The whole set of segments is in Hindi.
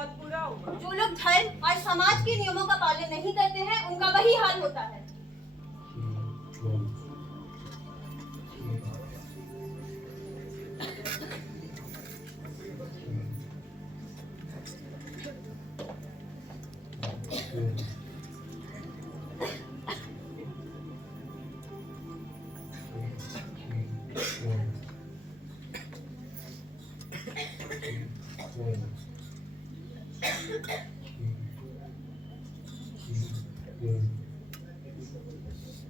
बहुत बुरा होगा। जो लोग धर्म और समाज के नियमों का पालन नहीं करते हैं, उनका वही हाल होता है।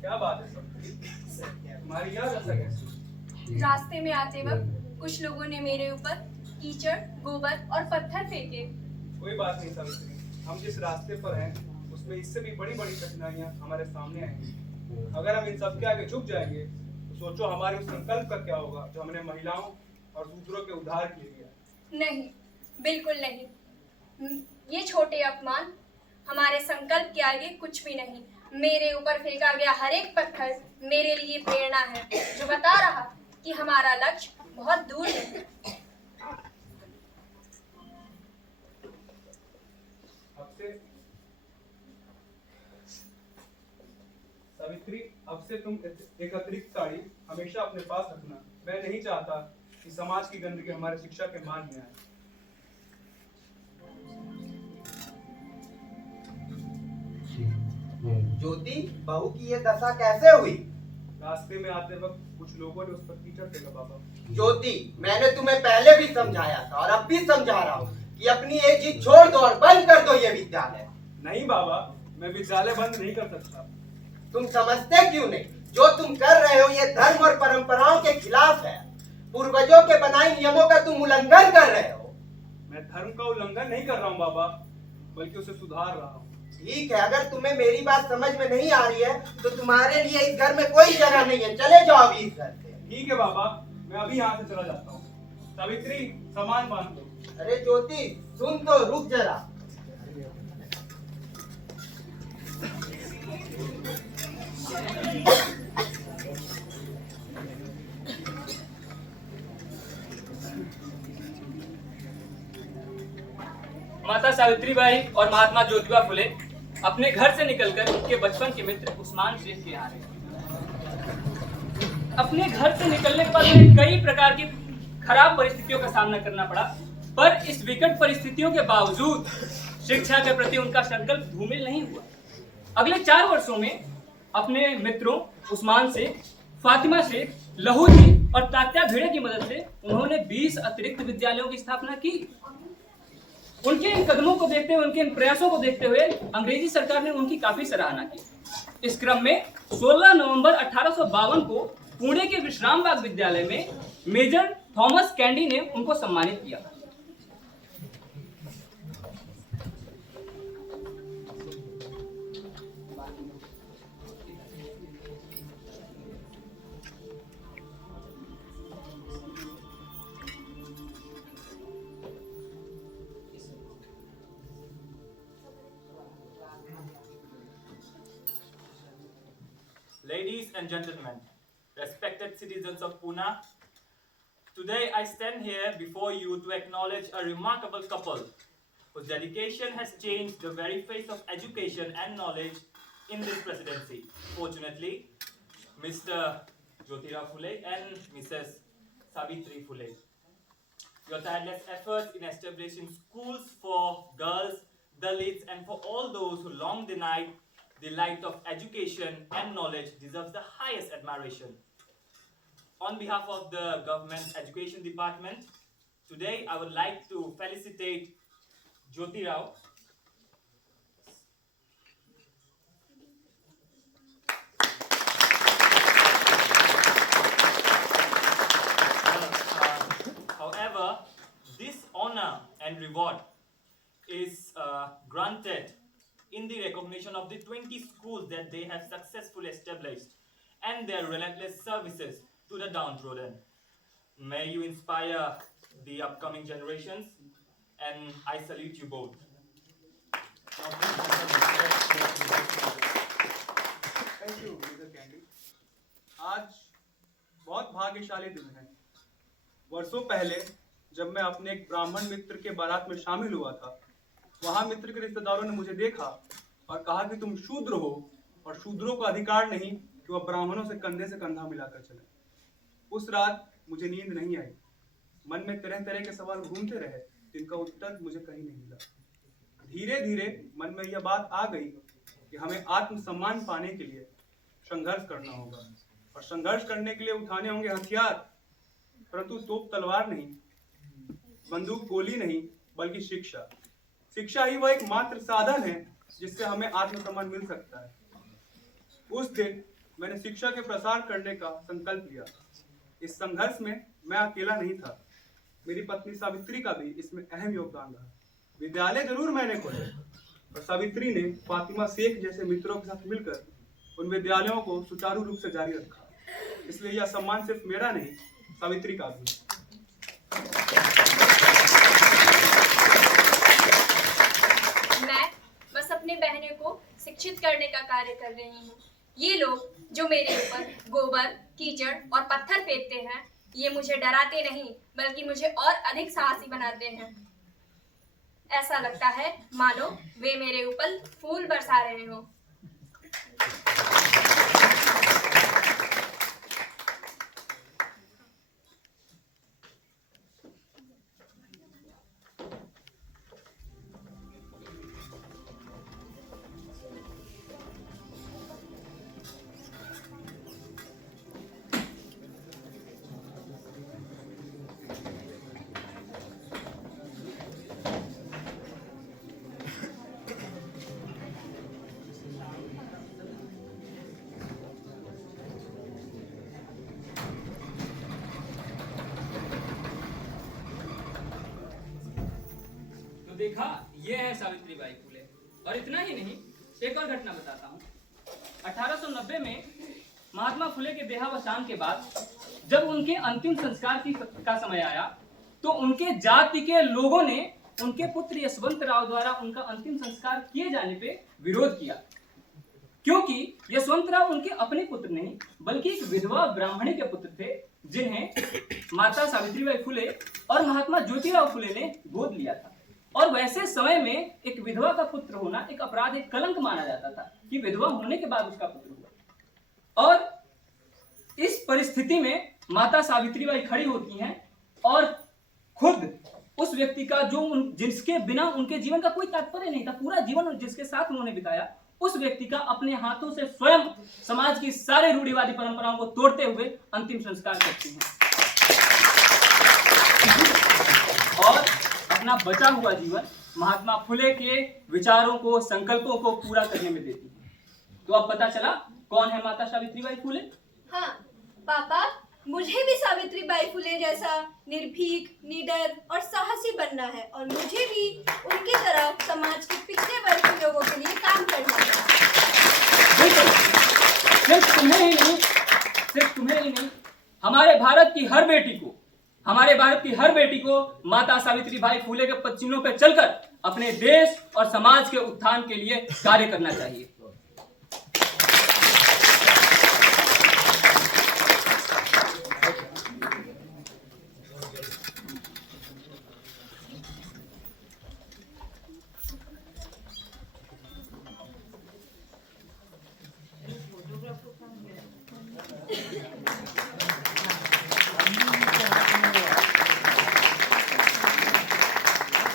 क्या बात है सब? तुम्हारी यह दशा कैसी? रास्ते में आते वक्त कुछ लोगों ने मेरे ऊपर कीचड़, गोबर और पत्थर फेंके। कोई बात नहीं सावित्री, हम जिस रास्ते पर हैं उसमें इससे भी बड़ी बड़ी कठिनाइयां हमारे सामने आएंगी। अगर हम इन सब के आगे झुक जाएंगे तो सोचो हमारे उस संकल्प का क्या होगा जो हमने महिलाओं और दूसरों के उद्धार के लिए किया। नहीं, बिल्कुल नहीं। ये छोटे अपमान हमारे संकल्प के आगे कुछ भी नहीं। मेरे ऊपर फेंका गया हर एक पत्थर मेरे लिए प्रेरणा है, जो बता रहा कि हमारा लक्ष्य बहुत दूर है। सावित्री, अब से तुम एक अतिरिक्त साड़ी हमेशा अपने पास रखना। मैं नहीं चाहता कि समाज की गंदगी हमारे शिक्षा के मान में आए। ज्योति, बहू की ये दशा कैसे हुई? रास्ते में आते वक्त कुछ लोगों ने उस पर कीचड़ फेंका बाबा। ज्योति, मैंने तुम्हें पहले भी समझाया था और अब भी समझा रहा हूँ कि अपनी ये जिद छोड़ दो और बंद कर दो ये विद्यालय। नहीं बाबा, मैं विद्यालय बंद नहीं कर सकता। तुम समझते क्यों नहीं? जो तुम कर रहे हो ये धर्म और परंपराओं के खिलाफ है। पूर्वजों के बनाए नियमों का तुम उल्लंघन कर रहे हो। मैं धर्म का उल्लंघन नहीं कर रहा हूँ बाबा, बल्कि उसे सुधार रहा हूँ। ठीक है, अगर तुम्हें मेरी बात समझ में नहीं आ रही है तो तुम्हारे लिए इस घर में कोई जगह नहीं है। चले जाओ अभी इस घर से। ठीक है बाबा, मैं अभी यहाँ से चला जाता हूँ। सावित्री, सामान बांध दो। अरे ज्योति, सुन तो, रुक जरा। माता सावित्रीबाई और महात्मा ज्योतिबा फुले अपने घर से निकलकर उनके बचपन के मित्र उस्मान शेख के यहाँ रहे। अपने घर से निकलने के बाद उन्हें कई प्रकार की खराब परिस्थितियों का सामना करना पड़ा, पर इस विकट परिस्थितियों के बावजूद शिक्षा के प्रति उनका संकल्प धूमिल नहीं हुआ। अगले 4 वर्षों में अपने मित्रों उस्मान शेख, फातिमा शेख, लहू जी और तात्या भिड़े की मदद से उन्होंने 20 अतिरिक्त विद्यालयों की स्थापना की। उनके इन कदमों को देखते हुए, उनके इन प्रयासों को देखते हुए अंग्रेजी सरकार ने उनकी काफी सराहना की। इस क्रम में 16 नवंबर 1852 को पुणे के विश्राम बाग विद्यालय में मेजर थॉमस कैंडी ने उनको सम्मानित किया। Ladies and gentlemen, respected citizens of Pune, today I stand here before you to acknowledge a remarkable couple whose dedication has changed the very face of education and knowledge in this presidency. Fortunately, Mr. Jyotirao Phule and Mrs. Savitri Phule. Your tireless efforts in establishing schools for girls, Dalits, and for all those who long denied the light of education and knowledge deserves the highest admiration. On behalf of the government's education department, today I would like to felicitate Jyotirao. However, this honor and reward is granted in the recognition of the 20 schools that they have successfully established and their relentless services to the downtrodden. May you inspire the upcoming generations, and I salute you both. Thank you, Mr. Candy. आज बहुत भाग्यशाली दिन है। वर्षों पहले जब मैं अपने एक ब्राह्मण मित्र के बारात में शामिल हुआ था, वहां मित्र के रिश्तेदारों ने मुझे देखा और कहा कि तुम शूद्र हो और शूद्रों को अधिकार नहीं कि वह ब्राह्मणों से कंधा मिलाकर चले। उस रात मुझे नींद नहीं आई। मन में तरह तरह के सवाल घूमते रहे जिनका उत्तर मुझे कहीं नहीं मिला। धीरे धीरे मन में यह बात आ गई कि हमें आत्मसम्मान पाने के लिए संघर्ष करना होगा और संघर्ष करने के लिए उठाने होंगे हथियार, परंतु तोप तलवार नहीं, बंदूक गोली नहीं, बल्कि शिक्षा। शिक्षा ही वह एकमात्र साधन है जिससे हमें आत्मसम्मान मिल सकता है। उस दिन मैंने शिक्षा के प्रसार करने का संकल्प लिया। इस संघर्ष में मैं अकेला नहीं था, मेरी पत्नी सावित्री का भी इसमें अहम योगदान रहा। विद्यालय जरूर मैंने खोले और सावित्री ने फातिमा शेख जैसे मित्रों के साथ मिलकर उन विद्यालयों को सुचारू रूप से जारी रखा। इसलिए यह सम्मान सिर्फ मेरा नहीं, सावित्री का भी। मैं बस अपनी बहनों को शिक्षित करने का कार्य कर रही हूँ। ये लोग जो मेरे ऊपर गोबर, कीचड़ और पत्थर फेंकते हैं, ये मुझे डराते नहीं बल्कि मुझे और अधिक साहसी बनाते हैं। ऐसा लगता है मानो वे मेरे ऊपर फूल बरसा रहे हों। देखा, ये है सावित्रीबाई फुले। और इतना ही नहीं, एक और घटना बताता हूँ। 1890 में महात्मा फुले के देहावसान के बाद जब उनके अंतिम संस्कार का समय आया, तो उनके जाति के लोगों ने उनके पुत्र यशवंत राव द्वारा उनका अंतिम संस्कार किए जाने पे विरोध किया, क्योंकि यशवंत राव उनके अपने पुत्र नहीं बल्कि एक विधवा ब्राह्मणी के पुत्र थे, जिन्हें माता सावित्रीबाई फुले और महात्मा ज्योतिराव फुले ने गोद लिया था। और वैसे समय में एक विधवा का पुत्र होना एक अपराध, एक कलंक माना जाता था कि विधवा होने के बाद उसका पुत्र हुआ। और इस परिस्थिति में माता सावित्रीबाई खड़ी होती हैं और खुद उस व्यक्ति का जिसके बिना उनके जीवन का कोई तात्पर्य नहीं था, पूरा जीवन जिसके साथ उन्होंने बिताया, उस व्यक्ति का अपने हाथों से स्वयं समाज की सारे रूढ़िवादी परंपराओं को तोड़ते हुए अंतिम संस्कार करती हैं और अपना बचा हुआ जीवन महात्मा फुले के विचारों को, संकल्पों को पूरा करने में देती है। तो अब पता चला कौन है माता सावित्रीबाई फुले। हाँ पापा, मुझे भी सावित्रीबाई फुले जैसा निर्भीक, निडर और साहसी बनना है और मुझे भी उनकी तरह समाज के पिछड़े वर्ग के लोगों के लिए काम करना है। सिर्फ तुम्हें ही नहीं, हमारे भारत की हर बेटी को माता सावित्रीबाई फुले के पद चिन्हों पर चलकर अपने देश और समाज के उत्थान के लिए कार्य करना चाहिए।